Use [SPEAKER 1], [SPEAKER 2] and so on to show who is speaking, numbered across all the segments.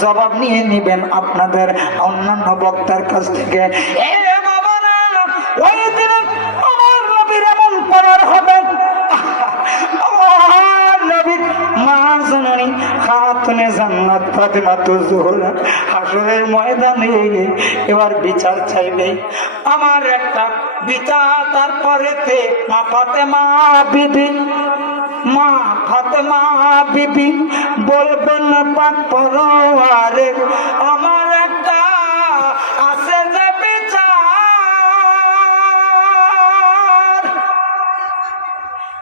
[SPEAKER 1] জবাব নিয়ে নিবেন আপনাদের অন্যান্য বক্তার কাছ থেকে। আমার ময়দানে এবার বিচার চাইবে। আমার একটা বিচার তারপরেতে মা বিবি। মা ফাতেমা বিবি বলবেন পাক পরোয়ারে আমার একটা আছে যে বিচার।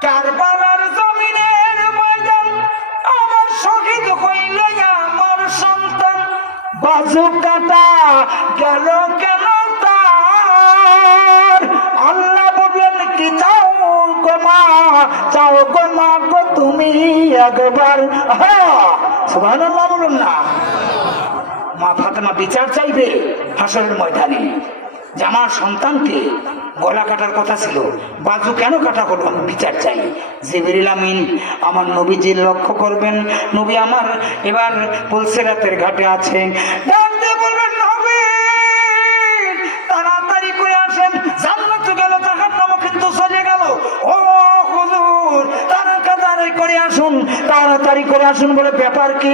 [SPEAKER 1] কারবালার জমিনের ময়দান আমার শহীদ হইল আমার সন্তান। বাজু কাটা গেল কেন তার? আল্লাহ বললেন, কি চাও গো মা? চাও তুমি একবার বলুন না। মা ফাতেমা বিচার চাইবে ময়দানে। আমার সন্তানকে গলা কাটার কথা ছিল, বাজু কেন কাটা হলো বিচার চাই? জিবিরিল আমিন, আমার নবীজির লক্ষ্য করবেন। নবী আমার এবার পুলসেরাতের ঘাটে আছে ডাক দিয়ে বলবেন নবী করে আসুন, তাড়াতাড়ি করে আসুন বলে ব্যাপার কি?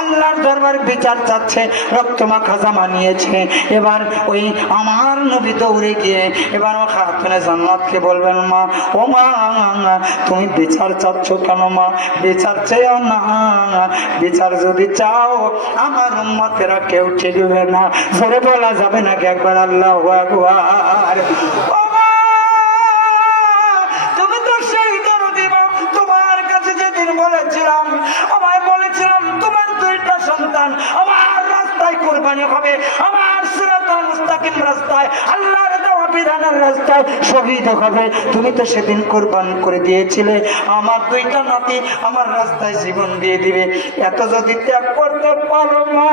[SPEAKER 1] আল্লাহর দরবার বিচার চাচ্ছে এবার ওই আমার নবী দৌড়ে গিয়ে, এবার ও খাতুনে জান্নাতকে বলবেন, মা, ও মা, তুমি বিচার চাচ্ছ কেন মা? বিচার চেয়েও না। বিচার যদি চাও, আমার উম্মতেরা কেউ ঠেকবে না। ধরে বলা যাবে নাকি একবার? আল্লাহ বলেছিলাম, আমায় বলেছিলাম, তোমার দুইটা সন্তান আমার রাস্তায় কোরবানি হবে, আমার সিরাতাল মুস্তাকিম রাস্তায়, আল্লাহর দেওয়া বিধানের রাস্তায় শহীদ হবে। তুমি তো সেদিন কোরবান করে দিয়েছিলে, আমার দুইটা নাতি আমার রাস্তায় জীবন দিয়ে দিবে। এত যদি ত্যাগ করতে পারো মা,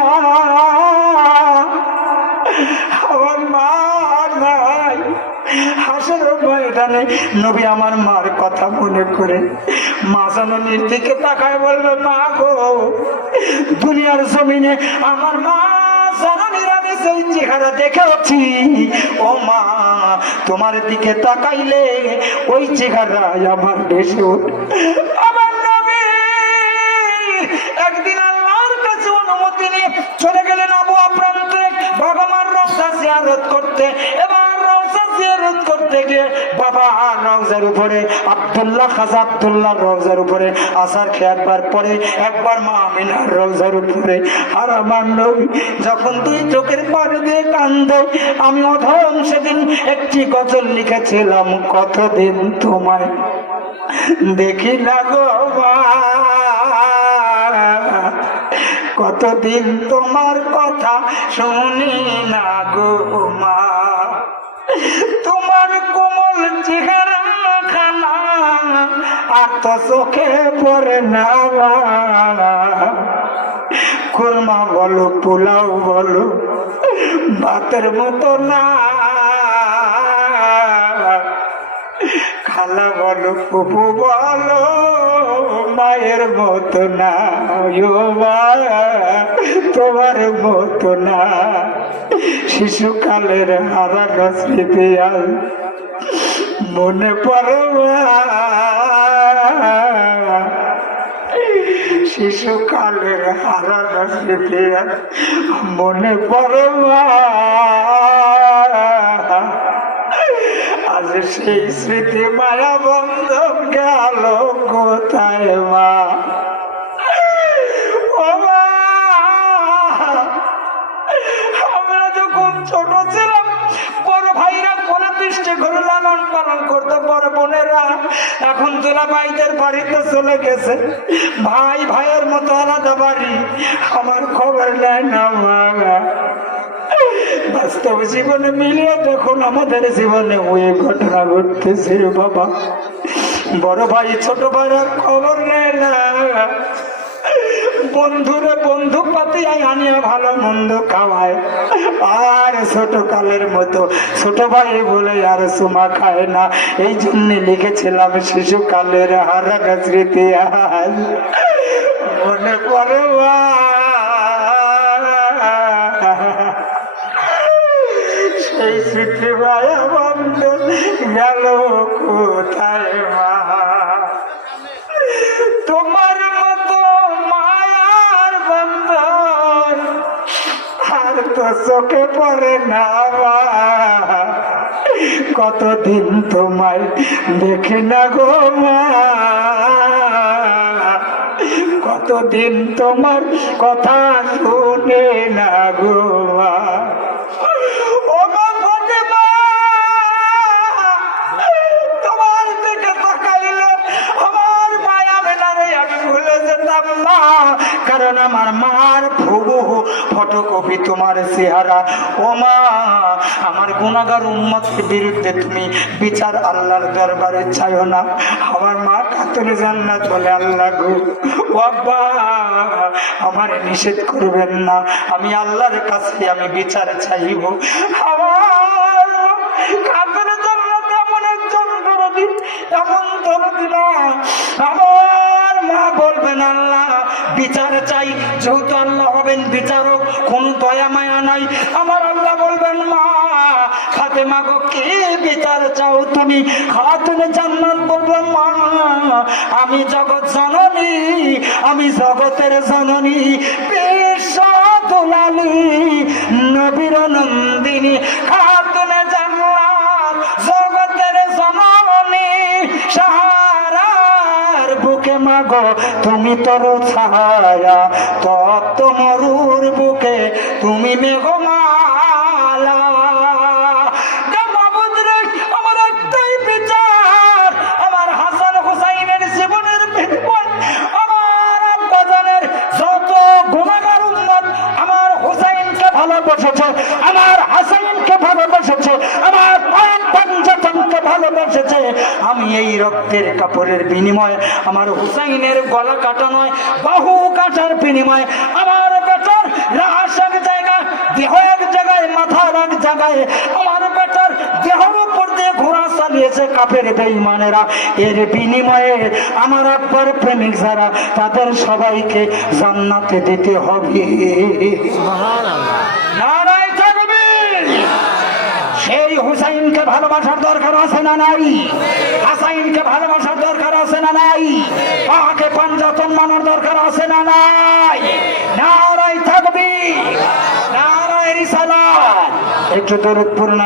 [SPEAKER 1] আমার মা ময়দানে নবী আমার মার কথা মনে করে। মা দিকে তাকায় বলবে মা গো, দুনিয়ার জমিনে আমার মা সেই চেহারা দেখেছি, ও মা, তোমার দিকে তাকাইলে ওই চেহারায় আমার নবী একদিন নিয়ে চলে গেলেন আবু প্রান্তে বাবা মার জিয়ারত করতে। এবার রওজা করতে গিয়ে বাবা রওজার উপরে, আব্দুল্লাহ খাজা রওজার উপরে আসার খেয়ে একবার পরে একবার মা আমিনার রওজার উপরে, আর আমার নবী যখন দুই চোখের পাড়ে দিয়ে কান্দে আমি অধম সেদিন একটি গজল লিখেছিলাম, কতদিন তোমায় দেখি না গো কতদিন তোমার কথা শুনি না গো মা? তোমার কোমল চেহারা খানা আর তো চোখে পড়ে না। কুরমা বলো, পোলাও বলো, ভাতের মতো না। খালা বলো পুপু বলো, মায়ের মতো না তোমার মতো না। শিশুকালের হারানো স্মৃতি আর মনে পড়ো। শিশুকালের হারানো স্মৃতি আর মনে পড়ো। আজ সেই স্মৃতি মায়া বন্ধ গেল এখন তোলা ভাইদের বাড়িতে চলে গেছে। ভাই, ভাইয়ের মতো আলাদা বাড়ি। আমার খবর নেয় না বাস্তব জীবনে মিলিয়ে দেখুন, আমাদের জীবনে ওই ঘটনা ঘটতেছে বাবা। বড় ভাই, ছোট ভাইয়ের খবর নেয় না। বন্ধুরে বন্ধু পাতিয়া আনিয়া ভালো মন্দ খাওয়ায়। আর ছোট কালের মতো, ছোট ভাই বলে আর সুমা খায় না। এই জন্যে লিখেছিলাম শিশু কালের হারা স্মৃতি মনে পড়ে সেই স্মৃতি ভাই আমার গেল। চোখে পড়ে না কতদিন তোমায় দেখি না গো কতদিন তোমার কথা শুনে না গো কারণ আমার মার ফুবু ফটোকপি তোমার চেহারা। ও মা, আমার গুণাগার উম্মতের বিরুদ্ধে তুমি বিচার আল্লাহর দরবারে চাইও না। আমার মা কাতরে জান্নাত বলে, আল্লাহ গো আমার নিষেধ করবেন না। আমি আল্লাহর কাছে আমি বিচার চাইব। আমার কাতরে জান্নাত এমন একজন দরদি এমন দরদি না। আমার বলবেন আল্লাহ, বিচার চাই। যেহেতু আল্লাহ হবেন বিচারক, কোন দয়া, মায়া নাই। আমার আল্লাহ বলবেন, মা খাতে মাগো কে বিচার চাও তুমি? খাতুনে জান্নাত বলবেন মা, আমি জগৎ জননী, আমি জগতের জননী বিশ্ব দুলালি নবীর নন্দিনী খাতুনে তুমি তোর ছায়া তপ্ত মরুর বুকে তুমি মেঘমালা আমি এই রক্তের কাপড়ের বিনিময়ে, আমার হুসাইনের গলা কাটা নয়, বাহু কাটার বিনিময়ে, আমার বেটার রাস এক জায়গায়, দেহ এক জায়গায়, মাথার এক জায়গায়, আমার কাপের বেঈমানেরা। এর বিনিময়ে আমার তাদের সবাইকে জান্নাতে দিতে হবে নারায় থাকবীর সেই হুসাইনকে ভালোবাসার দরকার আছে না নাই? হাসাইনকে ভালোবাসার দরকার আছে না নাই? পাকে পাঞ্জাতন মানার দরকার আছে না নাই? নারাই থাকবি নারায় রিসালা একটু দরুদ পূর্ণ